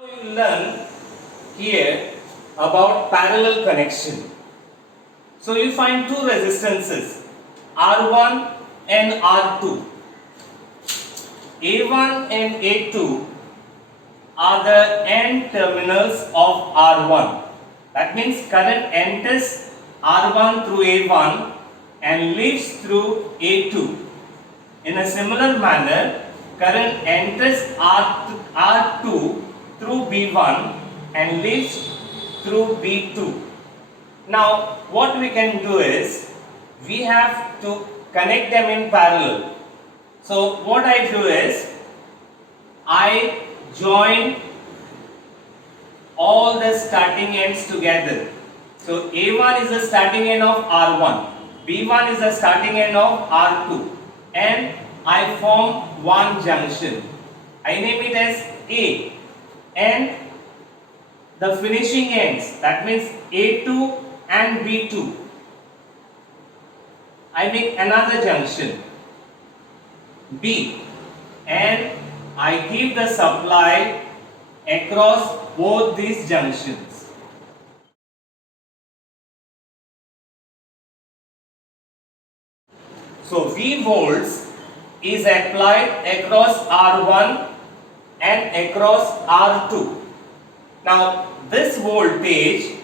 We learn here about parallel connection. So you find two resistances R1 and R2. A1 and A2 are the end terminals of R1. That means current enters R1 through A1 and leaves through A2. In a similar manner, current enters R2 through B1 and leaves through B2. Now, what we can do is, we have to connect them in parallel. So, what I do is, I join all the starting ends together. So, A1 is the starting end of R1, B1 is the starting end of R2, and I form one junction. I name it as A, and the finishing ends, that means A2 and B2, I make another junction B, and I give the supply across both these junctions. So V volts is applied across R1 and across R2. Now this voltage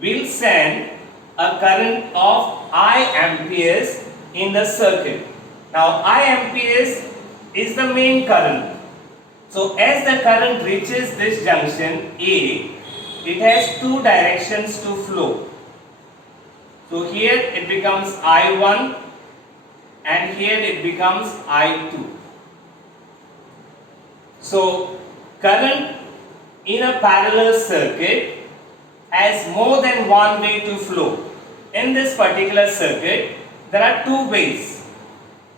will send a current of I amperes in the circuit. Now I amperes is the main current. So as the current reaches this junction A, it has two directions to flow. So here it becomes I1 and here it becomes I2. So current in a parallel circuit has more than one way to flow. In this particular circuit, there are two ways.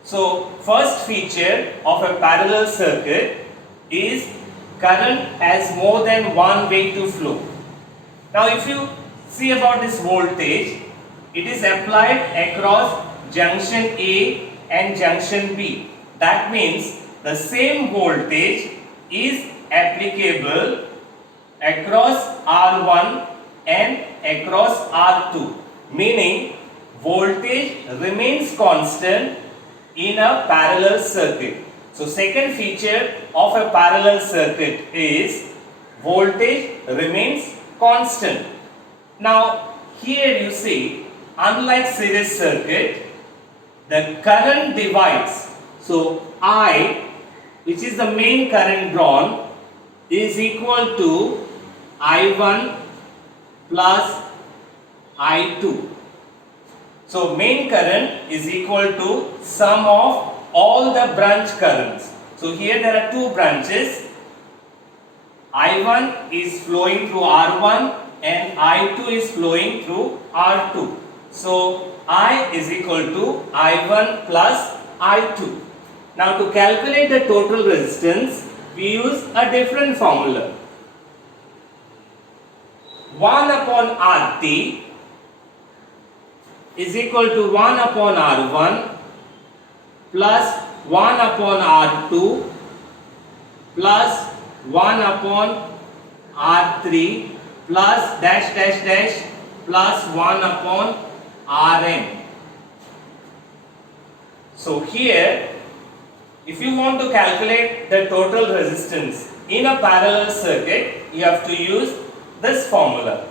So first feature of a parallel circuit is current has more than one way to flow. Now if you see about this voltage, it is applied across junction A and junction B. That means the same voltage is applicable across R1 and across R2, meaning voltage remains constant in a parallel circuit. So second feature of a parallel circuit is voltage remains constant. Now here you see, unlike series circuit, the current divides. So I, which is the main current drawn, is equal to I1 plus I2. So main current is equal to sum of all the branch currents. So here there are two branches. I1 is flowing through R1 and I2 is flowing through R2. So I is equal to I1 plus I2. Now to calculate the total resistance, we use a different formula. 1 upon RT is equal to 1 upon R1 plus 1 upon R2 plus 1 upon R3 plus dash dash dash plus 1 upon Rn. So here, if you want to calculate the total resistance in a parallel circuit, you have to use this formula.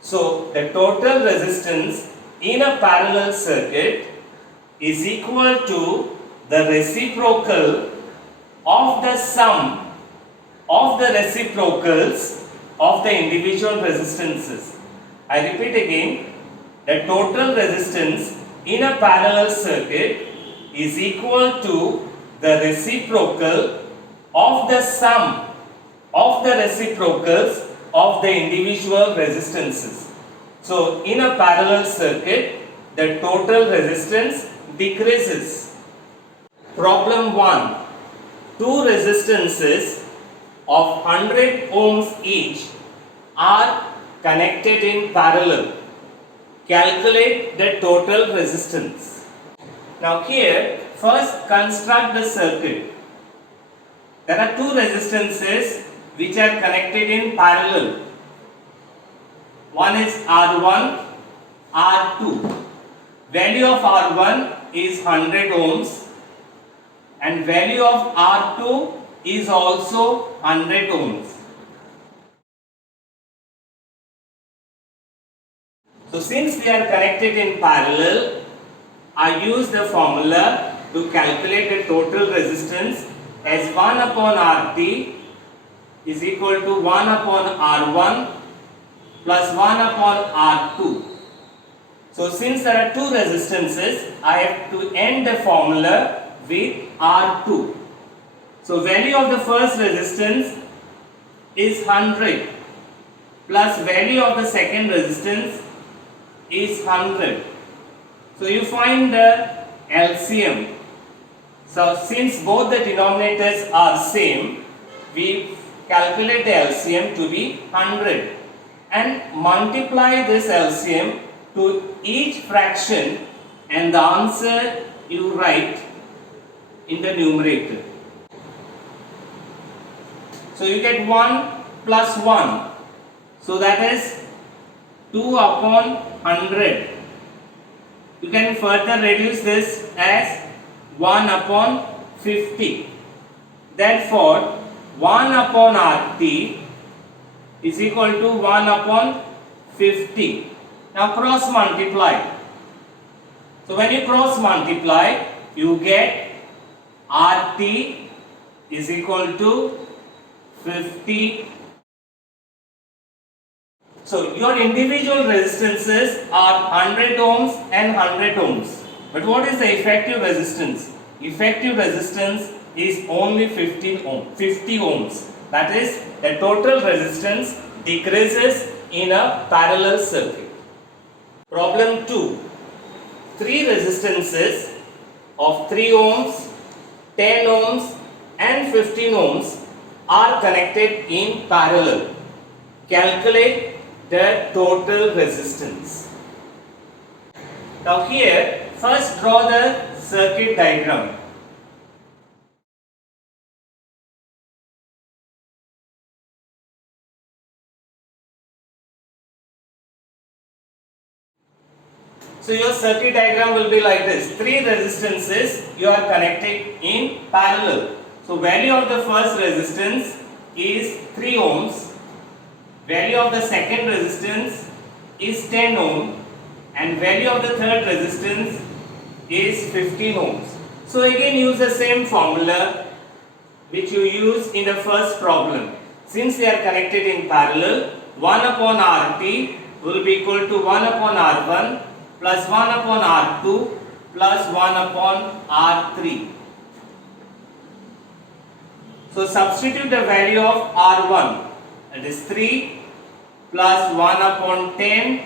So the total resistance in a parallel circuit is equal to the reciprocal of the sum of the reciprocals of the individual resistances. I repeat again, the total resistance in a parallel circuit is equal to the reciprocal of the sum of the reciprocals of the individual resistances. So in a parallel circuit, the total resistance decreases. Problem 1. Two resistances of 100 ohms each are connected in parallel. Calculate the total resistance. Now here, first construct the circuit. There are two resistances which are connected in parallel. One is R1, R2. Value of R1 is 100 ohms and value of R2 is also 100 ohms. So since they are connected in parallel, I use the formula to calculate the total resistance as 1 upon RT is equal to 1 upon R1 plus 1 upon R2. So since there are two resistances, I have to end the formula with R2. So value of the first resistance is 100 plus value of the second resistance is 100. So you find the LCM. So since both the denominators are same, we calculate the LCM to be 100 and multiply this LCM to each fraction and the answer you write in the numerator. So you get 1 plus 1. So that is 2 upon 100. You can further reduce this as 1 upon 50. Therefore, 1 upon RT is equal to 1 upon 50. Now cross multiply. So when you cross multiply, you get RT is equal to 50. So your individual resistances are 100 ohms and 100 ohms. But what is the effective resistance? Effective resistance is only 50 ohms. That is, the total resistance decreases in a parallel circuit. Problem 2. Three resistances of 3 ohms, 10 ohms and 15 ohms are connected in parallel. Calculate the total resistance. Now here, first draw the circuit diagram. So your circuit diagram will be like this. Three resistances you are connecting in parallel. So value of the first resistance is 3 ohms. Value of the second resistance is 10 ohm and value of the third resistance is 15 ohms. So again use the same formula which you used in the first problem. Since they are connected in parallel, 1 upon RT will be equal to 1 upon R1 plus 1 upon R2 plus 1 upon R3. So substitute the value of R1, that is 3 plus 1 upon 10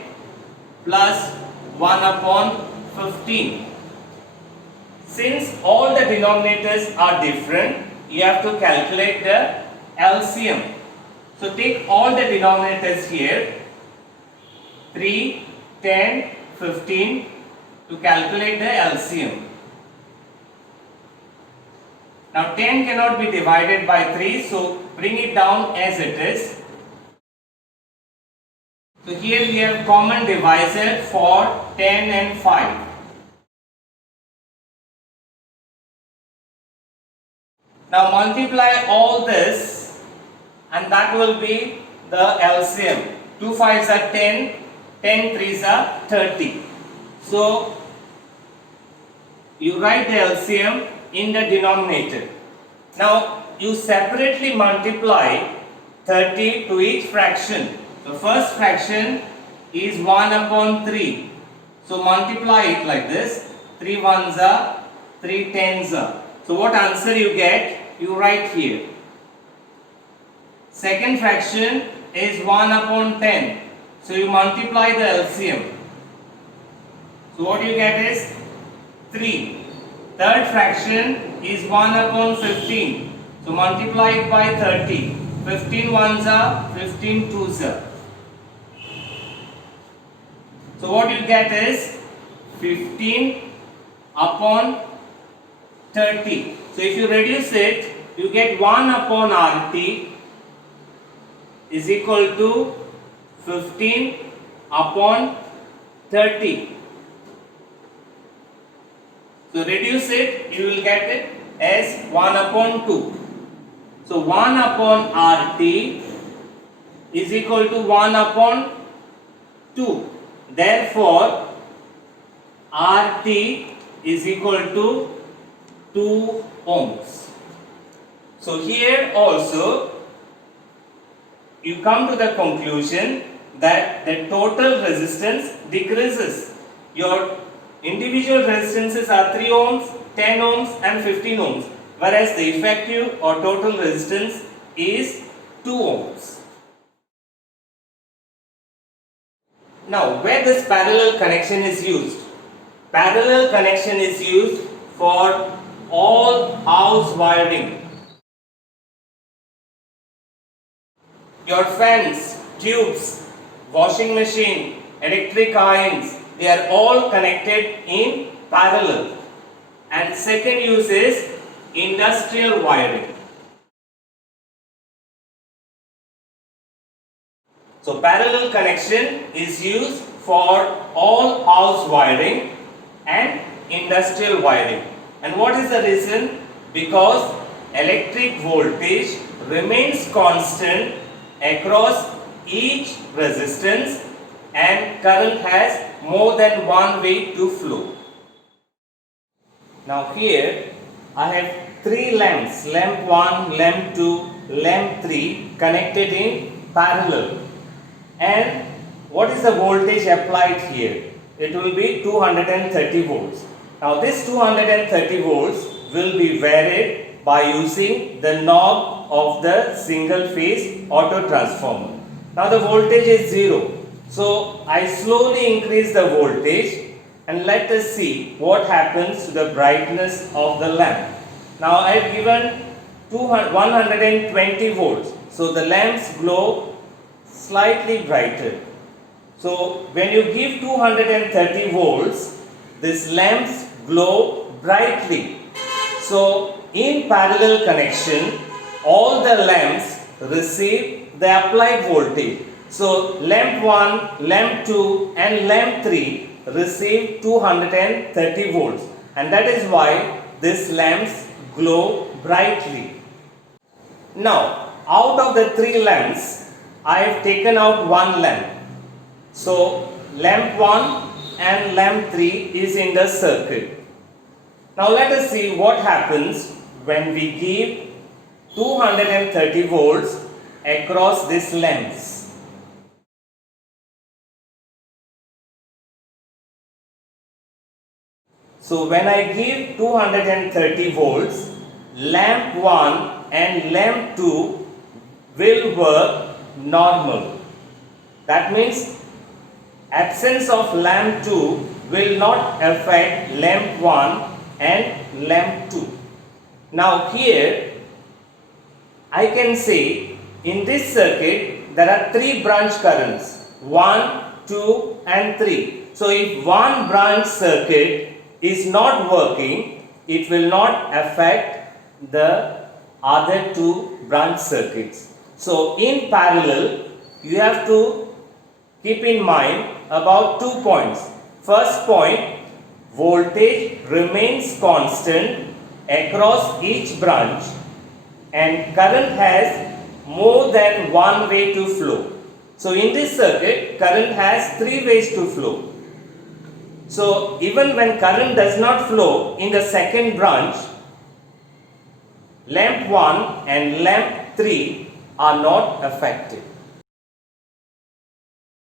plus 1 upon 15. Since all the denominators are different, you have to calculate the LCM. So take all the denominators here, 3, 10, 15 to calculate the LCM. Now 10 cannot be divided by 3, so bring it down as it is. So here we have common divisor for 10 and 5. Now multiply all this and that will be the LCM. 2 5s are 10, 10 3s are 30. So you write the LCM in the denominator. Now you separately multiply 30 to each fraction. The first fraction is 1 upon 3. So multiply it like this. 3 1s are, 3 10s are. So what answer you get? You write here. Second fraction is 1 upon 10. So you multiply the LCM. So what you get is 3. Third fraction is 1 upon 15. So multiply it by 30. 15 1s are, 15 2s are. So what you get is 15 upon 30. So if you reduce it, you get 1 upon RT is equal to 15 upon 30. So reduce it, you will get it as 1 upon 2. So 1 upon RT is equal to 1 upon 2. Therefore, RT is equal to 2 ohms. So here also you come to the conclusion that the total resistance decreases. Your individual resistances are 3 ohms, 10 ohms and 15 ohms, whereas the effective or total resistance is 2 ohms. Now, where this parallel connection is used? Parallel connection is used for all house wiring. Your fans, tubes, washing machine, electric irons, they are all connected in parallel. And second use is industrial wiring. So parallel connection is used for all house wiring and industrial wiring. And what is the reason? Because electric voltage remains constant across each resistance and current has more than one way to flow. Now here I have 3 lamps, lamp 1, lamp 2, lamp 3 connected in parallel. And what is the voltage applied here? It will be 230 volts. Now this 230 volts will be varied by using the knob of the single phase auto transformer. Now the voltage is 0. So I slowly increase the voltage and let us see what happens to the brightness of the lamp. Now I have given 120 volts. So the lamps glow slightly brighter. So when you give 230 volts, these lamps glow brightly. So in parallel connection, all the lamps receive the applied voltage. So lamp 1, lamp 2 and lamp 3 receive 230 volts, and that is why these lamps glow brightly. Now out of the 3 lamps, I have taken out one lamp. So lamp 1 and lamp 3 is in the circuit. Now let us see what happens when we give 230 volts across these lamps. So when I give 230 volts, lamp 1 and lamp 2 will work normal. That means absence of lamp 2 will not affect lamp 1 and lamp 2. Now here I can say in this circuit there are 3 branch currents, 1, 2 and 3. So if one branch circuit is not working, it will not affect the other 2 branch circuits. So in parallel you have to keep in mind about 2 points. First point, voltage remains constant across each branch and current has more than one way to flow. So in this circuit, current has 3 ways to flow. So even when current does not flow in the second branch, lamp 1 and lamp 3 are not affected.